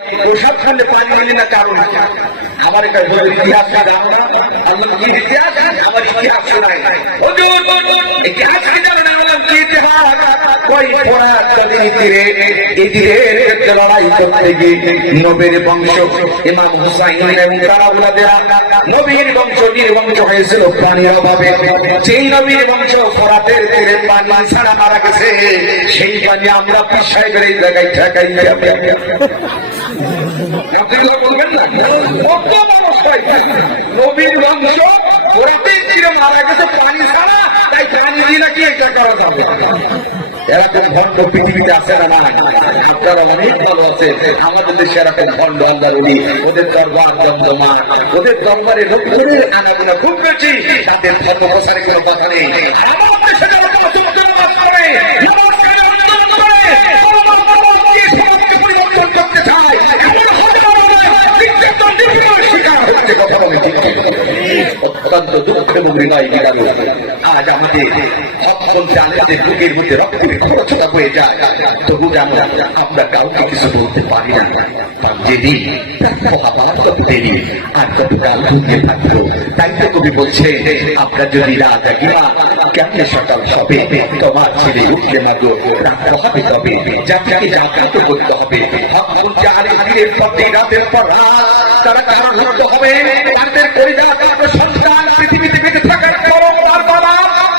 প্রসাদ খালে পানি নিলে না কারণ আমার ইতিহাস ইতিহাস আমার ইতিহাস শোনায় ইতিহাস কি জানেন কি ইতিহাস লড়াই করতে গিয়ে নবীর বংশ ইমাম হুসাইন এবং তারা নবীর বংশ নির্বংশ হয়েছিল পানির অভাবে। যেই নবীর বংশ ফরাতের তীরে পানি ছাড়া মারা গেছে সেই পানি আমরা পীর সাহেবের এই জায়গায় ঠেকাই বলবেন না কত মানুষ নবীর বংশ ফরাতের তীরে মারা গেছে পানি ছাড়া, তাই পানি দিয়ে নাকি এটা করা যাবে। এরকম ভণ্ড পৃথিবীতে আছে না নাই? আপনারা অনেক ভালো আছে। আমাদের দেশে এরকম ভণ্ড আল্লাহর ওলি, ওদের দরবার জমজমা, ওদের দরবারে লোকজনের আনাগোনা খুব বেশি, তাদের ধর্ম প্রচারে কোনো কথা নেই। আমার দেশে যারা পরিবর্তন করতে চায় অত্যন্ত দুঃখ এবং হৃদয় বিদারক। আজ আমাদের বুকের মধ্যে রক্তের খরচটা হয়ে যায়, তবু আমরা কাউকে কিছু বলতে পারি না। যেদিন দেরি আর কতকাল ঢুকে থাকলো, তাই তো কবি বলছে আপনার যদি রাত জাগিমা কেমনে সকাল সবে, তোমার ছেলে উঠলে না গো রাত হবে তবে, যাকে জাগ্রত করতে হবে। রাতের পর রাত তারা কারণ মুক্ত হবে, তাদের পরিবার সন্তান পৃথিবীতে বেঁচে থাকার পরম বাবা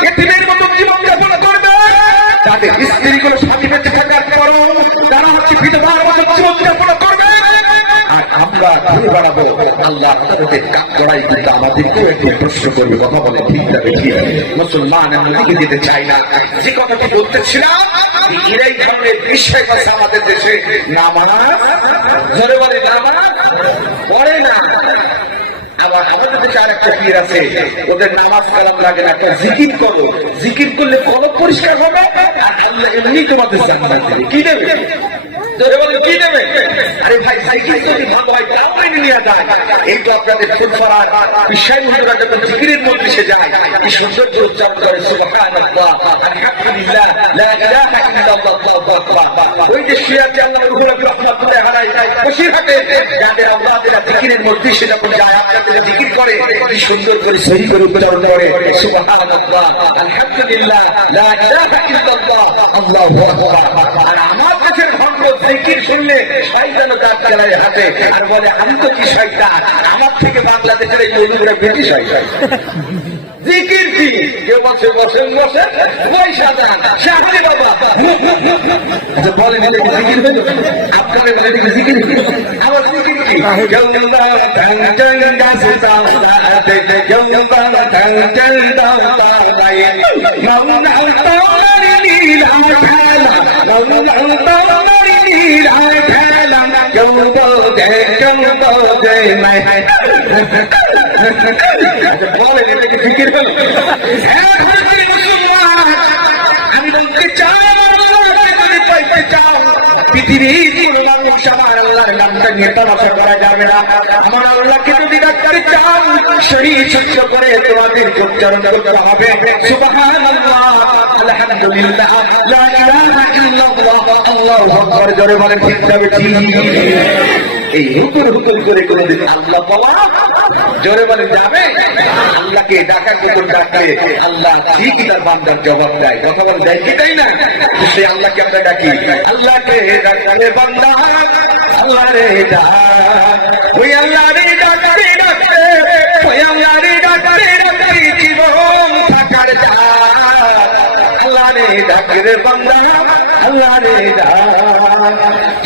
এতিমের মতো জীবনযাপন করবে, তাদের স্ত্রীগুলো স্বামী বেঁচে থাকার পরম তারা হচ্ছে বিধবার মতো জীবনযাপন করবে। আর আমরা ঘুরে বেড়াবো আল্লাহ কাকড়াই, কিন্তু আমাদেরকেও একটু প্রশ্ন করবে। কথা বলে ঠিক না ঠিক? মুসলমান আমরা দিকে যেতে চাই না। যে কথাটি বলতেছিলাম এরাই ধরনের বিষয় আছে আমাদের দেশে। নামাজ ধরে বলে নামাজ পড়ে না। আবার আমাদের দেশে আরেকটা পীর আছে, ওদের নামাজ কালাম লাগে না, জিকির করো, জিকির করলে কলব পরিষ্কার হবে আর আল্লাহ এমনি তোমাদের জান্নাত দেবে। কি দেবে? কি দেবে? আরে ভাই জিকির যদি ভালো হয় তাও মেনে নেওয়া যায়। এই তো আপনাদের ফুলফরার বিশ্বাস বন্ধুরা যখন জিকিরের মধ্যে এসে যায় কি সৌন্দর্য উচ্চারণ করে সুবহানাল্লাহ আলহামদুলিল্লাহ লা ইলাহা ইল্লাল্লাহ আল্লাহু আকবার। ওই যে শিয়াতে আল্লাহ রুহুল রাহমাতুল্লাহ আলাইহি বসিরহাটে যাদের আল্লাহদের জিকিরের মধ্যে সে যখন যায় আপনাদের জিকির করে কি সুন্দর করে সহি করে উচ্চারণ করে সুবহানাল্লাহ আলহামদুলিল্লাহ লা ইলাহা ইল্লাল্লাহ আল্লাহু আকবার। আর আমার কাছে জিকির শুনলে শয়তানও দাঁত চালায় হাতে আর বলে আমি তো কি শয়তান, আমার থেকে বাংলাদেশের এই মৌলবীরা বেশি শয়তান। জিকির কি কেউ বসে বসে বসে পয়সা দেন শাহরি বাবা আচ্ছা বলেন জিকির হইল আপনাদের জিকির আমার জিকির কি বলেন এটা কি ফিকির হল? আমি বলতে চাই পৃথিবীর মানুষ আমার আল্লাহর নামটা নিয়ে তামাশা করা যাবে না। আমার আল্লাহকে যদি ডাকতে চান শরীর সহ্য করে তোমাদের উচ্চারণ করতে হবে সুবহানাল্লাহ আলহামদুলিল্লাহ লা ইলাহা ইল্লাল্লাহ আল্লাহু আকবার। জোরে বলেন ঠিক যাবে ঠিক? এই হুকুর হুকুর করে কোনদিন আল্লাহ পাওয়া জোরে বলেন যাবে? আল্লাহকে ডাকা কুকুর ডাকলে আল্লাহ ঠিকই তার বান্দার জবাব দেয়। কথা বল দেয় কি তাই না? সে আল্লাহকে আমরা ডাকি, আল্লাহকে ডাকলে বান্দা আল্লাহ রে ডাক, ওই আল্লাহ রে ডাকতে ডাকতে ওই আল্লাহ রে ডাকতে ডাকতে জীবন থাকার যায়। আল্লাহ রে ডাকলে বান্দা আল্লাহ রে ডাক।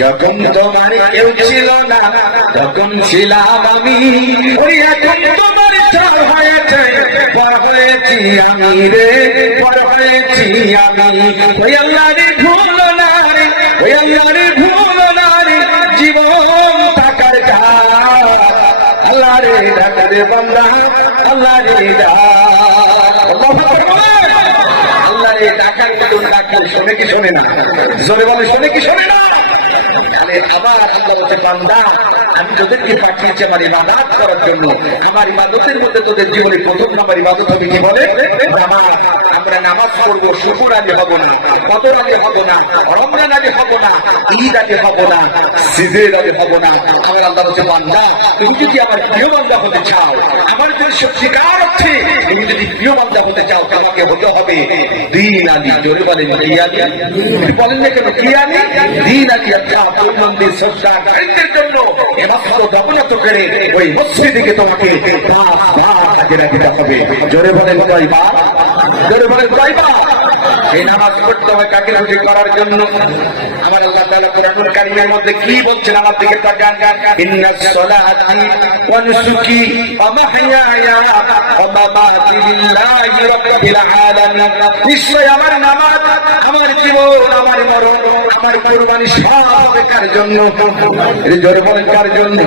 যখন তোমার কেউ ছিল না তখন ছিলাম আমি, ওই এখন তোমার চার হয়েছে পর হয়েছি আমি রে, পর হয়েছি আমি। ওই আল্লাহ রে ভুল না রে, ওই আল্লাহ রে ভুল না রে, জীবন থাকার কাজ। আল্লাহ রে ডাকরে বান্দা আল্লাহ রে ডাক। আল্লাহ রে ডাকার মতন ডাক শোনে কি শোনে না? জোরে বলে শোনে কি শোনে না? তাহলে আবার আল্লাহ বলছে বান্দা আমি তোদেরকে পাঠিয়েছি আমার ইবাদত করার জন্য। আমার ইবাদতের মধ্যে তোদের জীবনে প্রথম নাম্বার ইবাদত হবে কি বলে? নামাজ। আমরা নামাজ পড়বো, শুকর আগে হব না, কদর আগে হব না, রমজান আগে হব না, ঈদ আগে হব না, সিজের আগে হব না। আমার আল্লাহ বলছে বান্দা তুমি যদি আমার প্রিয় বান্দা হতে চাও, আমার যদি সত্যিকার হচ্ছে তুমি যদি প্রিয় বান্দা হতে চাও, তোমাকে হতে হবে দিন আলী। জোরে বলেন কি আলী? বলেন না কেন কি আলী? দিন আলী। একটা মন্দির সরকার গাড়িদের জন্য এবার দখলত করে ওই মসজিদে তোমাকে কাজে রাখতে হবে। জোরে বলেন কয়বার? জোরে বলেন কয়বার? এই নামাজ পড়তে হবে কাকে খুশি করার জন্য। আমার আল্লাহ তাআলা কোরআনুল কারীমের মধ্যে কি বলছেন আমার দিকে তাকান। ইন্নাস সালাতি ওয়া নুসুকি ওয়া মাহইয়ায়া ওয়া মামাতি লিল্লাহি রাব্বিল আলামিন। নিশ্চয় আমার নামাজ, আমার জীবন, আমার মরণ, আমার কুরবানি সব হবে কার জন্য? এই জোরে বলেন কার জন্য?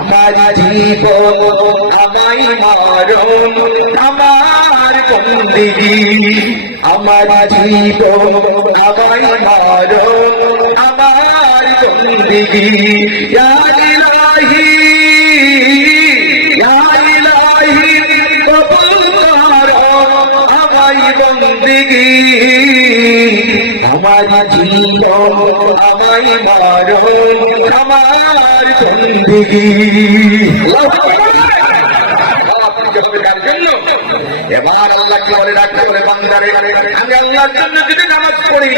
আমার জীবন, আমার মরণ, আমার বন্দেগী, আমার জীবন, আমার মরণ, আমার বন্দেগী। ইয়া ইলাহি, ইয়া ইলাহি কবুল করো আমার বন্দেগী। আমার জীবন, আমার মরণ, আমার বন্দেগী। এবার আল্লাহ কি বলে? রাখতে বলে বান্দারে আমি আল্লাহর জন্য যদি নামাজ পড়ি,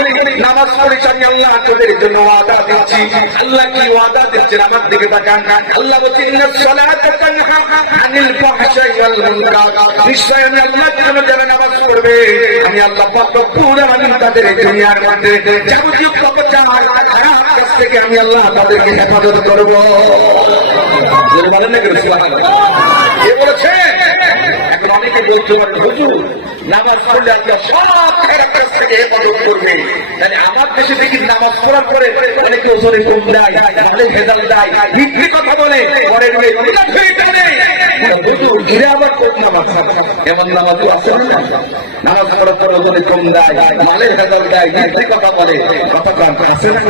নামাজ পড়িস আমি আল্লাহ তোদের জন্য ওয়াদা দিচ্ছি। আল্লাহ কি ওয়াদা দিচ্ছেন আমার দিকে তাকান। আল্লাহ বলছেন ইন্নাস সালাতা তানহা আনিল ফাহশাই ওয়াল মুনকার। নিশ্চয় আমি আল্লাহর জন্য যারা নামাজ পড়বে আমি আল্লাহ পাক পুরো আমি তাদের দুনিয়ার মধ্যে যাবতীয় অপচার খারাপ কাজ থেকে আমি আল্লাহ তাদেরকে হেফাজত করব। বলেন না কেন? কে বলেছে? এখন অনেকে বলতে পারে হুজুর নামাজ পড়লে আল্লাহ সব খারাপ কাজ থেকে হেফাজত করবে। মানে আমার দেশে দেখি নামাজ পড়ার পরে অনেকে ওজনে কম দেয়, অনেক ভেজাল দেয়, মিথ্যে কথা বলে, ঘরের মেয়ে এরা আবার কোন নামাজ? এমন নামাজও আছে না? নামাজ পড়ার পরে ওজনে কম দেয়, মালের ভেজাল দেয়, মিথ্যে কথা বলে, কথা আছে না?